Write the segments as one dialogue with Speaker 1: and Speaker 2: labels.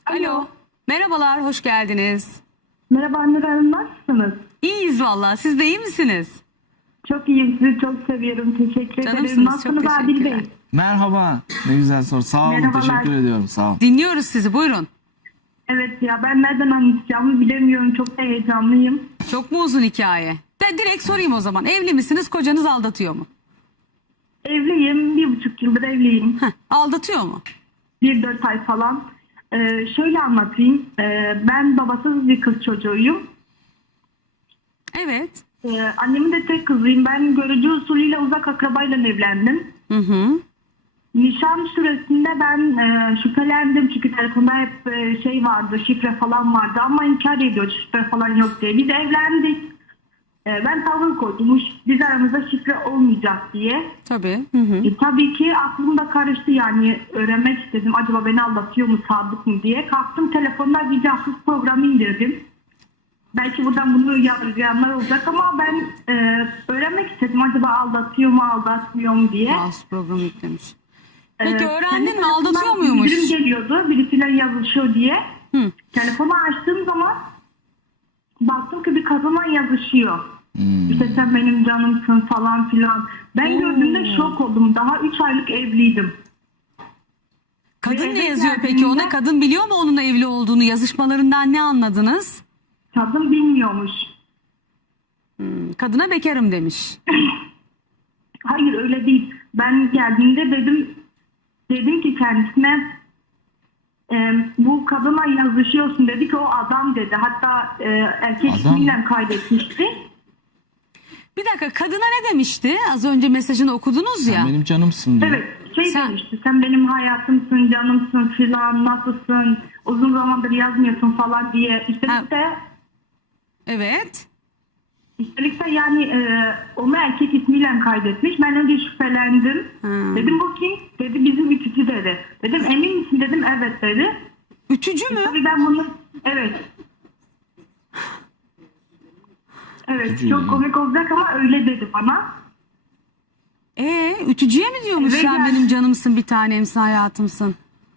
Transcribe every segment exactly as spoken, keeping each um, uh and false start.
Speaker 1: Alo. Merhabalar, hoş geldiniz.
Speaker 2: Merhaba Anne Hanım, nasılsınız?
Speaker 1: İyiyiz vallahi. Siz de iyi misiniz?
Speaker 2: Çok iyiyim, sizi çok seviyorum. Teşekkür ederim.
Speaker 1: Canımsınız, çok
Speaker 2: Nasılsınız Adil
Speaker 1: teşekkürler.
Speaker 2: Bey?
Speaker 3: Merhaba. Ne güzel soru. Sağ olun.
Speaker 2: Merhabalar.
Speaker 3: Teşekkür ediyorum. Sağ olun.
Speaker 1: Dinliyoruz sizi, buyurun.
Speaker 2: Evet ya, ben nereden anlatacağımı bilemiyorum. Çok da heyecanlıyım.
Speaker 1: Çok mu uzun hikaye? De direkt sorayım o zaman. Evli misiniz, kocanız aldatıyor mu?
Speaker 2: Evliyim. Bir buçuk yıldır evliyim.
Speaker 1: Heh, aldatıyor mu?
Speaker 2: Bir dört ay falan. Ee, şöyle anlatayım. Ee, ben babasız bir kız çocuğuyum.
Speaker 1: Evet.
Speaker 2: Ee, annemin de tek kızıyım. Ben görücü usulüyle uzak akrabayla evlendim.
Speaker 1: Hı hı.
Speaker 2: Nişan süresinde ben e, şüphelendim çünkü telefonda hep e, şey vardı, şifre falan vardı ama inkar ediyordu şifre falan yok diye. Biz evlendik. E, ben tavır koydum, biz aramızda şifre olmayacak diye.
Speaker 1: Tabii. Hı hı.
Speaker 2: E, tabii ki aklım da karıştı, yani öğrenmek istedim. Acaba beni aldatıyor mu, sadık mı diye. Kalktım telefonda bir casus programı indirdim. Belki buradan bunu yargılayanlar olacak ama ben e, öğrenmek istedim. Acaba aldatıyor mu, aldatmıyor mu diye.
Speaker 1: Mouse programı yüklemiş. Peki
Speaker 2: Ee,
Speaker 1: öğrendin mi?
Speaker 2: kendi
Speaker 1: Aldatıyor
Speaker 2: tarafından
Speaker 1: muymuş?
Speaker 2: bildirim geliyordu. Birisiyle yazışıyor diye.
Speaker 1: Hı.
Speaker 2: Telefonu açtığım zaman baktım ki bir kadınla yazışıyor.
Speaker 3: Hmm.
Speaker 2: İşte sen benim canımsın falan filan. Ben
Speaker 1: Oo.
Speaker 2: gördüğümde şok oldum. Daha üç aylık evliydim.
Speaker 1: Kadın
Speaker 2: Ve
Speaker 1: ne
Speaker 2: eve
Speaker 1: yazıyor peki ona?
Speaker 2: geldiğimde-
Speaker 1: Kadın biliyor mu onunla evli olduğunu? Yazışmalarından ne anladınız?
Speaker 2: Kadın bilmiyormuş.
Speaker 1: Hmm, kadına bekarım demiş.
Speaker 2: Hayır öyle değil. Ben geldiğimde dedim dedim ki kendisine e, bu kadına yazışıyorsun, dedi ki o adam dedi. Hatta e, erkek
Speaker 3: Adam?
Speaker 2: ismiyle kaydetmişti.
Speaker 1: Bir dakika, kadına ne demişti? Az önce mesajını okudunuz ya.
Speaker 3: Sen benim canımsın diyor.
Speaker 2: Evet, şey
Speaker 1: Sen-
Speaker 2: demişti, sen benim hayatımsın, canımsın filan, nasılsın, uzun zamandır yazmıyorsun falan diye. Üstelik
Speaker 1: Ha.
Speaker 2: de,
Speaker 1: Evet.
Speaker 2: üstelik de yani e, onu erkek ismiyle kaydetmiş. Ben önce şüphelendim.
Speaker 1: Hmm.
Speaker 2: Dedim bu kim? Dedi bizim ütücü dedi. Dedim emin misin? Dedim evet dedi.
Speaker 1: Ütücü mü?
Speaker 2: Tabii ben bunu, evet. Evet,
Speaker 3: Ütücü
Speaker 2: çok
Speaker 3: yani.
Speaker 2: komik olacak ama öyle dedi bana.
Speaker 1: Ee, ütücüye mi diyormuş
Speaker 2: Evet,
Speaker 1: sen
Speaker 2: yani-
Speaker 1: benim canımsın, bir tanemsin, hayatımsın?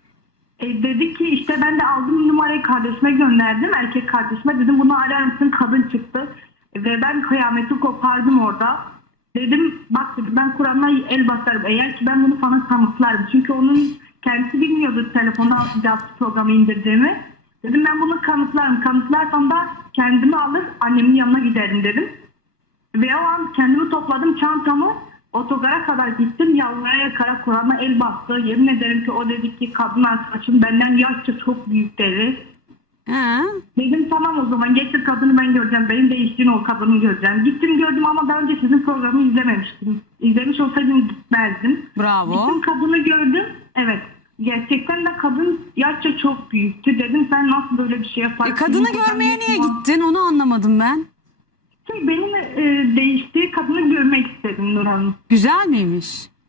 Speaker 2: E, dedi ki işte ben de aldım numarayı, kardeşime gönderdim, erkek kardeşime. Dedim bunu arar mısın, kadın çıktı. E, ve ben kıyameti kopardım orada. Dedim bak dedim, ben Kur'an'a el basarım eğer ki ben bunu sana kanıtlarım. Çünkü onun kendisi bilmiyordu telefona casus programı indirdiğimi. Dedim ben bunu kanıtlarım. Kanıtlarsam da kendimi alır annemin yanına giderim dedim. Ve o an kendimi topladım, çantamı otogara kadar gittim. Yalvara yakara Kur'an'a el bastı. Yemin ederim ki o dedi ki kadın arkadaşım benden yaşça çok büyük dedi.
Speaker 1: Ha?
Speaker 2: Dedim tamam o zaman getir kadını, ben göreceğim. Benim değiştiğini o kadını göreceğim. Gittim gördüm ama daha önce sizin programı izlememiştim. İzlemiş olsaydım gitmezdim.
Speaker 1: Bravo.
Speaker 2: Gittim kadını gördüm. Evet. Gerçekten de kadın yaşça çok büyüktü. Dedim sen nasıl böyle bir şey yaparsın?
Speaker 1: E, kadını
Speaker 2: Kocam
Speaker 1: görmeye niye
Speaker 2: yapma.
Speaker 1: gittin? Onu anlamadım ben.
Speaker 2: Şey, benim e, değiştiği kadını görmek istedim Nur Hanım.
Speaker 1: Güzel miymiş?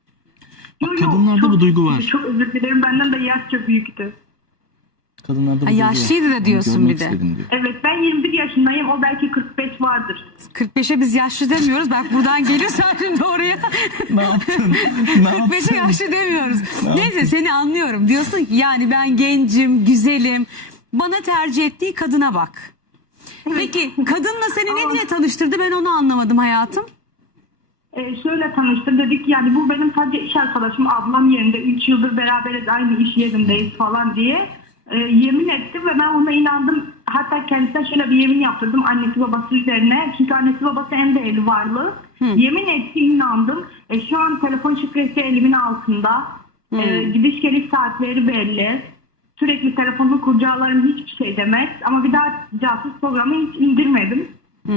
Speaker 2: Yo, yo,
Speaker 3: kadınlarda
Speaker 2: çok-
Speaker 3: bu duygu var.
Speaker 2: Çok özür dilerim, benden de yaşça büyüktü.
Speaker 3: Kadınlarda bu
Speaker 1: Ha,
Speaker 3: duygu var.
Speaker 1: yaşlıydı da
Speaker 3: Onu
Speaker 1: diyorsun
Speaker 3: görmek
Speaker 1: bir de.
Speaker 3: istedim diyor.
Speaker 2: Evet, ben yirmi bir yaşındayım, o belki kırk beş vardır.
Speaker 1: kırk beşe biz yaşlı demiyoruz. Bak buradan gelirsen şimdi oraya.
Speaker 3: Ne yaptın? Ne
Speaker 1: kırk beşe
Speaker 3: yaptın?
Speaker 1: yaşlı demiyoruz.
Speaker 3: Ne
Speaker 1: Neyse, seni anlıyorum. Diyorsun ki yani ben gencim, güzelim. Bana tercih ettiği kadına bak. Peki kadınla seni ne
Speaker 2: Ama-
Speaker 1: diye tanıştırdı, ben onu anlamadım hayatım.
Speaker 2: Ee, şöyle tanıştı, dedik yani bu benim sadece iş arkadaşım, ablam yerinde üç yıldır beraberiz, aynı iş yerindeyiz falan diye Ee, yemin ettim ve ben ona inandım. Hatta kendisine şöyle bir yemin yaptırdım annesi babası üzerine, çünkü annesi babası en değerli varlığı. Yemin etti, inandım. E, şu an telefon şifresi elimin altında. Ee, gidiş geliş saatleri belli. Sürekli telefonunu kurcalarım, hiçbir şey demez. Ama bir daha casus programı hiç indirmedim.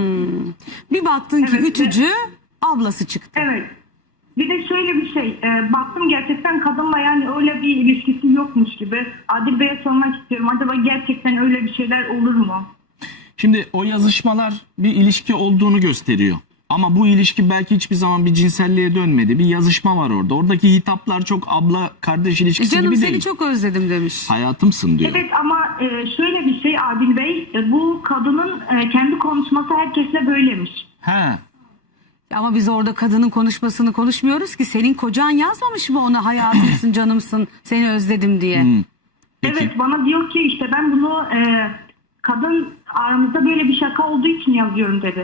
Speaker 1: Bir baktın ki
Speaker 2: Evet,
Speaker 1: ütücü, ablası çıktı.
Speaker 2: Evet. Bir de şöyle bir şey, e, baktım gerçekten kadınla yani öyle bir ilişkisi yokmuş gibi. Adil Bey'e sormak istiyorum, acaba gerçekten öyle bir şeyler olur mu?
Speaker 3: Şimdi o yazışmalar bir ilişki olduğunu gösteriyor. Ama bu ilişki belki hiçbir zaman bir cinselliğe dönmedi. Bir yazışma var orada. Oradaki hitaplar çok abla kardeş
Speaker 1: E,
Speaker 3: ilişkisi
Speaker 1: canım
Speaker 3: gibi
Speaker 1: seni
Speaker 3: değil.
Speaker 1: çok özledim demiş.
Speaker 3: Hayatımsın diyor.
Speaker 2: Evet ama e, şöyle bir şey Adil Bey, e, bu kadının e, kendi konuşması herkesle böylemiş.
Speaker 3: He.
Speaker 1: Ama biz orada kadının konuşmasını konuşmuyoruz ki. Senin kocan yazmamış mı ona hayatımsın, canımsın, seni özledim diye.
Speaker 3: Hmm. Peki.
Speaker 2: Evet, bana diyor ki işte ben bunu e, kadın aramızda böyle bir şaka olduğu için yazıyorum dedi.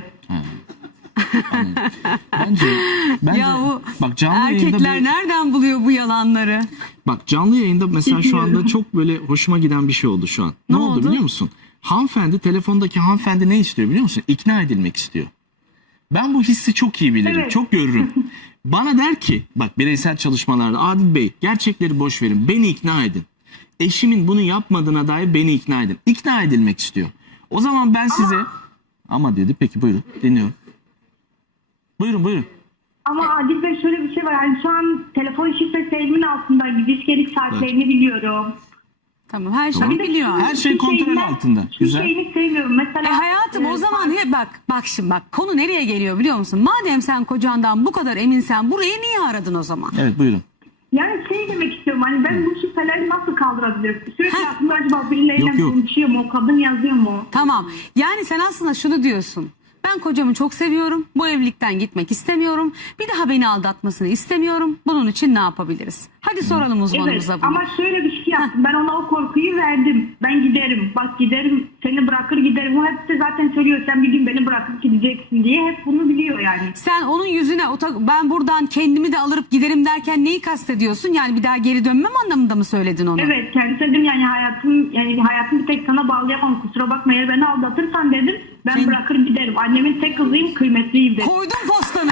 Speaker 3: Bence, bence
Speaker 1: Ya bu
Speaker 3: bak canlı yayında
Speaker 1: erkekler
Speaker 3: bir-
Speaker 1: nereden buluyor bu yalanları?
Speaker 3: Bak canlı yayında mesela şu anda
Speaker 2: Bilmiyorum.
Speaker 3: çok böyle hoşuma giden bir şey oldu şu an. Ne,
Speaker 1: Ne
Speaker 3: oldu
Speaker 1: oldu?
Speaker 3: biliyor musun? Hanımefendi, telefondaki hanımefendi ne istiyor biliyor musun? İkna edilmek istiyor. Ben bu hissi çok iyi bilirim,
Speaker 2: Evet.
Speaker 3: çok görürüm. Bana der ki, bak bireysel çalışmalarda Adil Bey gerçekleri boş verin, beni ikna edin. Eşimin bunu yapmadığına dair beni ikna edin. İkna edilmek istiyor. O zaman ben size, ama dedi, peki buyurun dinliyorum. Buyurun buyurun.
Speaker 2: Ama Adil Bey şöyle bir şey var. Yani şu an telefon şifresi elimin altında. Gidiş geliş saatlerini biliyorum.
Speaker 1: Tamam, her şeyi
Speaker 3: Tamam.
Speaker 1: biliyor.
Speaker 3: Her şey
Speaker 2: Bir
Speaker 3: kontrol
Speaker 2: şeyini-
Speaker 3: altında.
Speaker 2: Bir
Speaker 3: Güzel.
Speaker 2: şeyini sevmiyorum. Mesela
Speaker 1: E hayatım o
Speaker 2: e,
Speaker 1: zaman he, bak bak şimdi bak konu nereye geliyor biliyor musun? Madem sen kocandan bu kadar eminsen burayı niye aradın o zaman?
Speaker 3: Evet buyurun.
Speaker 2: yani şey demek istiyorum. Hani ben bu şüpheleri nasıl kaldırabilirim? Sürekli
Speaker 1: Heh.
Speaker 2: aklımda acaba birileriyle
Speaker 3: Yok, yok.
Speaker 2: konuşuyor mu? O kadın yazıyor mu?
Speaker 1: Tamam. Yani sen aslında şunu diyorsun. Ben kocamı çok seviyorum. Bu evlilikten gitmek istemiyorum. Bir daha beni aldatmasını istemiyorum. Bunun için ne yapabiliriz? Hadi soralım
Speaker 2: Evet
Speaker 1: uzmanımıza bunu.
Speaker 2: ama şöyle bir şey yaptım. Ben ona o korkuyu verdim. Ben giderim. Bak giderim. Seni bırakır giderim. O hep de zaten söylüyor. Sen bir gün beni bırakıp gideceksin diye. Hep bunu biliyor yani.
Speaker 1: Sen onun yüzüne "Ota- ben buradan kendimi de alırıp giderim" derken neyi kastediyorsun? Yani bir daha geri dönmem anlamında mı söyledin onu?
Speaker 2: Evet kendisi dedim yani hayatım yani hayatımı bir tek sana bağlayamam. Kusura bakma eğer beni aldatırsan dedim. Ben
Speaker 1: Sen-
Speaker 2: bırakır giderim. Annemin tek kızıyım, kıymetliyim dedim.
Speaker 1: Koydum postanı.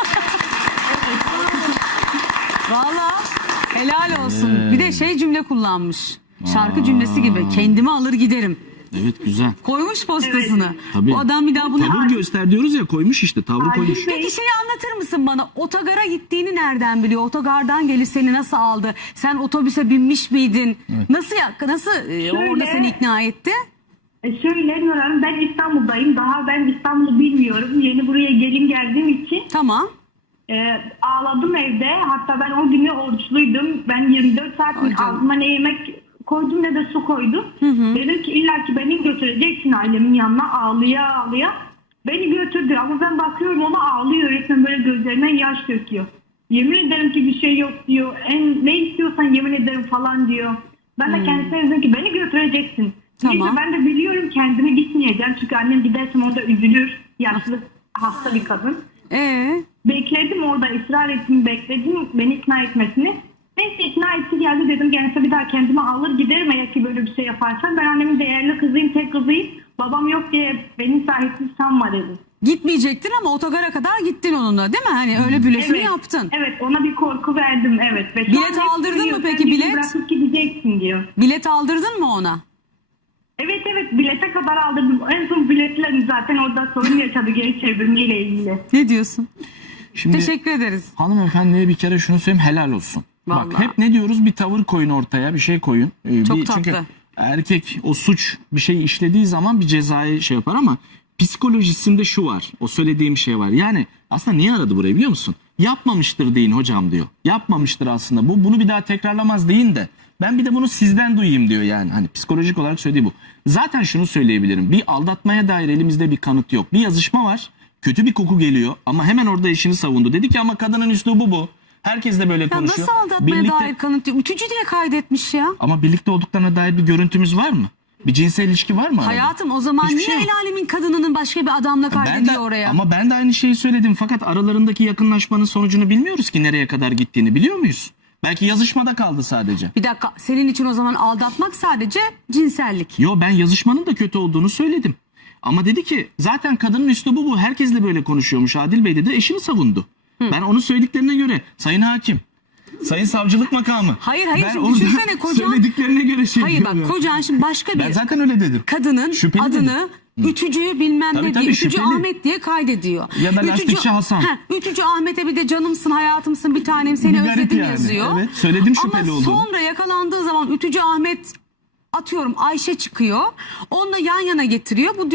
Speaker 1: Valla helal olsun. Bir de şey cümle kullanmış. Şarkı cümlesi gibi. Kendimi alır giderim.
Speaker 3: Evet güzel.
Speaker 1: Koymuş postasını.
Speaker 3: Tabii.
Speaker 1: Bu adam bir daha bunu...
Speaker 3: Tavır göster diyoruz ya, koymuş işte, tavrı
Speaker 2: Adil
Speaker 3: koymuş.
Speaker 2: Bey-
Speaker 1: Peki şeyi anlatır mısın bana? Otogara gittiğini nereden biliyor? Otogardan gelip seni nasıl aldı? Sen otobüse binmiş miydin? Nasıl ya, nasıl e,
Speaker 2: Şöyle-
Speaker 1: orada seni ikna etti?
Speaker 2: E şöyle Nur Hanım, ben İstanbul'dayım. Daha ben İstanbul'u bilmiyorum. Yeni buraya gelin geldiğim için
Speaker 1: Tamam.
Speaker 2: e, ağladım evde. Hatta ben o günü oruçluydum. Ben yirmi dört saat
Speaker 1: Ay canım.
Speaker 2: ağzıma ne yemek koydum ne de su koydum. Dedim ki illa ki beni götüreceksin ailemin yanına, ağlıya ağlıya. Beni götürdü ama ben bakıyorum ona ağlıyor. Resmen böyle gözlerinden yaş döküyor. Yemin ederim ki bir şey yok diyor. En, ne istiyorsan yemin ederim falan diyor. Ben de kendisine dedim ki beni götüreceksin.
Speaker 1: Tamam.
Speaker 2: Neyse ben de biliyorum kendimi gitmeyeceğim. Çünkü annem gidersem orada üzülür. Yaşlı hasta bir kadın.
Speaker 1: Ee,
Speaker 2: Bekledim orada, ısrar ettim, bekledim beni ikna etmesini. Neyse ikna etti geldi, dedim gelse bir daha kendimi alır giderim eğer ki böyle bir şey yaparsan. Ben annemin değerli kızıyım, tek kızıyım. Babam yok diye beni sahipsiz sanma dedim.
Speaker 1: gitmeyecektin ama otogara kadar gittin onunla değil mi? Hani öyle blöfünü yaptın.
Speaker 2: Evet ona bir korku verdim evet. Ve şu
Speaker 1: Bilet
Speaker 2: an hep
Speaker 1: aldırdın mı
Speaker 2: söylüyor,
Speaker 1: peki,
Speaker 2: "Sen bizi
Speaker 1: bilet?"
Speaker 2: bırakıp gideceksin diyor.
Speaker 1: Bilet aldırdın mı ona?
Speaker 2: Evet evet bilete kadar aldırdım. En son biletlerini zaten orada sorun yaşadı geri çevirmeyle ilgili.
Speaker 1: Ne diyorsun?
Speaker 3: Şimdi
Speaker 1: Teşekkür ederiz.
Speaker 3: hanımefendiye bir kere şunu söyleyeyim, helal olsun. Bak
Speaker 1: Vallahi.
Speaker 3: hep ne diyoruz, bir tavır koyun ortaya, bir şey koyun. Ee,
Speaker 1: Çok
Speaker 3: bir,
Speaker 1: tatlı.
Speaker 3: Çünkü erkek o suç bir şey işlediği zaman bir cezayı şey yapar ama psikolojisinde şu var, o söylediğim şey var. Yani aslında niye aradı burayı biliyor musun? Yapmamıştır deyin hocam diyor. Yapmamıştır aslında, bu bunu bir daha tekrarlamaz deyin de ben bir de bunu sizden duyayım diyor yani. Hani psikolojik olarak söylediği bu. Zaten şunu söyleyebilirim, bir aldatmaya dair elimizde bir kanıt yok. Bir yazışma var, kötü bir koku geliyor ama hemen orada eşini savundu. Dedi ki ama kadının üslubu bu. Herkes de böyle
Speaker 1: Ya
Speaker 3: konuşuyor.
Speaker 1: nasıl aldatmaya
Speaker 3: Birlikte-
Speaker 1: dair kanıt diyor. Ütücü diye kaydetmiş ya.
Speaker 3: Ama birlikte olduklarına dair bir görüntümüz var mı? Bir cinsel ilişki var mı arada?
Speaker 1: Hayatım o zaman
Speaker 3: Hiçbir
Speaker 1: niye
Speaker 3: şey yok.
Speaker 1: el alemin kadınının başka bir adamla
Speaker 3: Ben
Speaker 1: kaydediyor
Speaker 3: de,
Speaker 1: oraya?
Speaker 3: Ama ben de aynı şeyi söyledim fakat aralarındaki yakınlaşmanın sonucunu bilmiyoruz ki, nereye kadar gittiğini biliyor muyuz? Belki yazışmada kaldı sadece.
Speaker 1: Bir dakika, senin için o zaman aldatmak sadece cinsellik.
Speaker 3: Yo, ben yazışmanın da kötü olduğunu söyledim. Ama dedi ki zaten kadının üslubu bu. Herkesle böyle konuşuyormuş Adil Bey dedi. Eşini savundu. Ben onun söylediklerine göre sayın hakim, sayın savcılık makamı.
Speaker 1: Hayır, hayır,
Speaker 3: Ben
Speaker 1: şimdi
Speaker 3: onun
Speaker 1: düşünsene kocan-
Speaker 3: söylediklerine göre şey
Speaker 1: Hayır bak,
Speaker 3: diyorum ya.
Speaker 1: kocan şimdi başka bir
Speaker 3: Ben zaten öyle dedim.
Speaker 1: kadının
Speaker 3: Şüpheli
Speaker 1: adını ütücü bilmem
Speaker 3: Tabii,
Speaker 1: ne
Speaker 3: tabii,
Speaker 1: diye, ütücü
Speaker 3: şüpheli.
Speaker 1: Ahmet diye kaydediyor.
Speaker 3: Ya da lastikçi Hasan.
Speaker 1: Heh, ütücü Ahmet'e bir de canımsın, hayatımsın, bir tanem, seni
Speaker 3: Bir garip
Speaker 1: özledim
Speaker 3: yani.
Speaker 1: yazıyor.
Speaker 3: Evet, söyledim şüpheli
Speaker 1: Ama
Speaker 3: olduğunu.
Speaker 1: sonra yakalandığı zaman ütücü Ahmet, atıyorum Ayşe çıkıyor. Onunla yan yana getiriyor. Bu diyor benim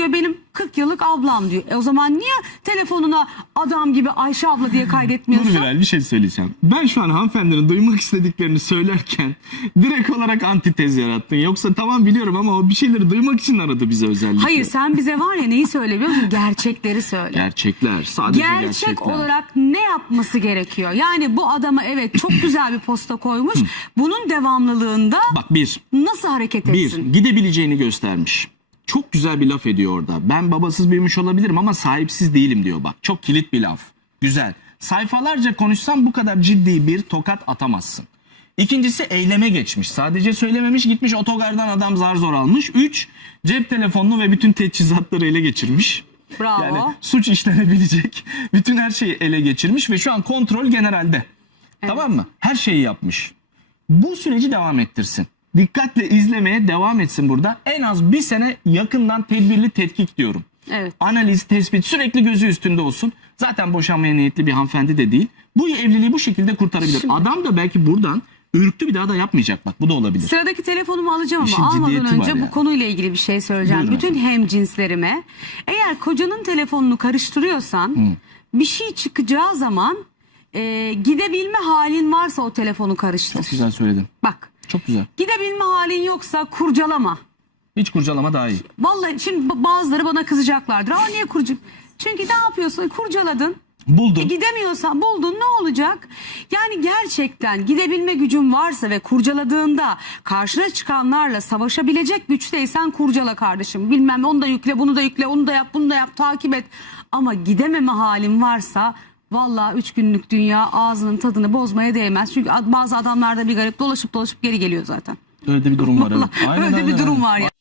Speaker 1: kırk yıllık ablam diyor. E o zaman niye telefonuna adam gibi Ayşe abla diye kaydetmiyorsun?
Speaker 3: Nurgül bir şey söyleyeceğim. Ben şu an hanımefendinin duymak istediklerini söylerken direkt olarak antitez yarattın. Yoksa tamam biliyorum ama o bir şeyleri duymak için aradı bize özellikle.
Speaker 1: Hayır, sen bize var ya neyi söyle biliyor musun? Gerçekleri söyle.
Speaker 3: Gerçekler. Sadece
Speaker 1: Gerçek
Speaker 3: gerçekler.
Speaker 1: olarak ne yapması gerekiyor? Yani bu adama evet çok güzel bir posta koymuş. Bunun devamlılığında
Speaker 3: Bak bir.
Speaker 1: nasıl hareket etsin?
Speaker 3: Bir, gidebileceğini göstermiş. Çok güzel bir laf ediyor orada. Ben babasız büyümüş olabilirim ama sahipsiz değilim diyor bak. Çok kilit bir laf. Güzel. Sayfalarca konuşsam bu kadar ciddi bir tokat atamazsın. İkincisi eyleme geçmiş. Sadece söylememiş, gitmiş otogardan adam zar zor almış. Üç, cep telefonunu ve bütün teçhizatları ele geçirmiş.
Speaker 1: Bravo.
Speaker 3: Yani suç işlenebilecek bütün her şeyi ele geçirmiş ve şu an kontrol generalde. Tamam mı? Her şeyi yapmış. Bu süreci devam ettirsin. Dikkatle izlemeye devam etsin burada. En az bir sene yakından tedbirli tetkik diyorum.
Speaker 1: Evet.
Speaker 3: Analiz, tespit sürekli gözü üstünde olsun. Zaten boşanmaya niyetli bir hanımefendi de değil. Bu evliliği bu şekilde kurtarabilir.
Speaker 1: Şimdi-
Speaker 3: Adam da belki buradan ürktü, bir daha da yapmayacak. Bak bu da olabilir.
Speaker 1: Sıradaki telefonumu alacağım
Speaker 3: İşin
Speaker 1: ama almadan
Speaker 3: ciddiyeti var
Speaker 1: önce bu
Speaker 3: yani.
Speaker 1: konuyla ilgili bir şey söyleyeceğim.
Speaker 3: Buyurun
Speaker 1: Bütün hemcinslerime, eğer kocanın telefonunu karıştırıyorsan bir şey çıkacağı zaman e, gidebilme halin varsa o telefonu karıştır.
Speaker 3: Çok güzel söyledin.
Speaker 1: Bak,
Speaker 3: Çok güzel.
Speaker 1: gidebilme halin yoksa kurcalama.
Speaker 3: Hiç kurcalama daha iyi.
Speaker 1: Vallahi şimdi ba- bazıları bana kızacaklardır. Aa niye kurcu? Çünkü ne yapıyorsun? Kurcaladın.
Speaker 3: Buldun.
Speaker 1: E, gidemiyorsan buldun, ne olacak? Yani gerçekten gidebilme gücün varsa ve kurcaladığında karşına çıkanlarla savaşabilecek güçteysen kurcala kardeşim. Bilmem onu da yükle, bunu da yükle, onu da yap, bunu da yap, takip et. Ama gidememe halin varsa vallahi üç günlük dünya ağzının tadını bozmaya değmez. Çünkü bazı adamlarda bir garip dolaşıp dolaşıp geri geliyor zaten.
Speaker 3: Öyle de bir durum var. Evet.
Speaker 1: Vallahi öyle bir durum var ya.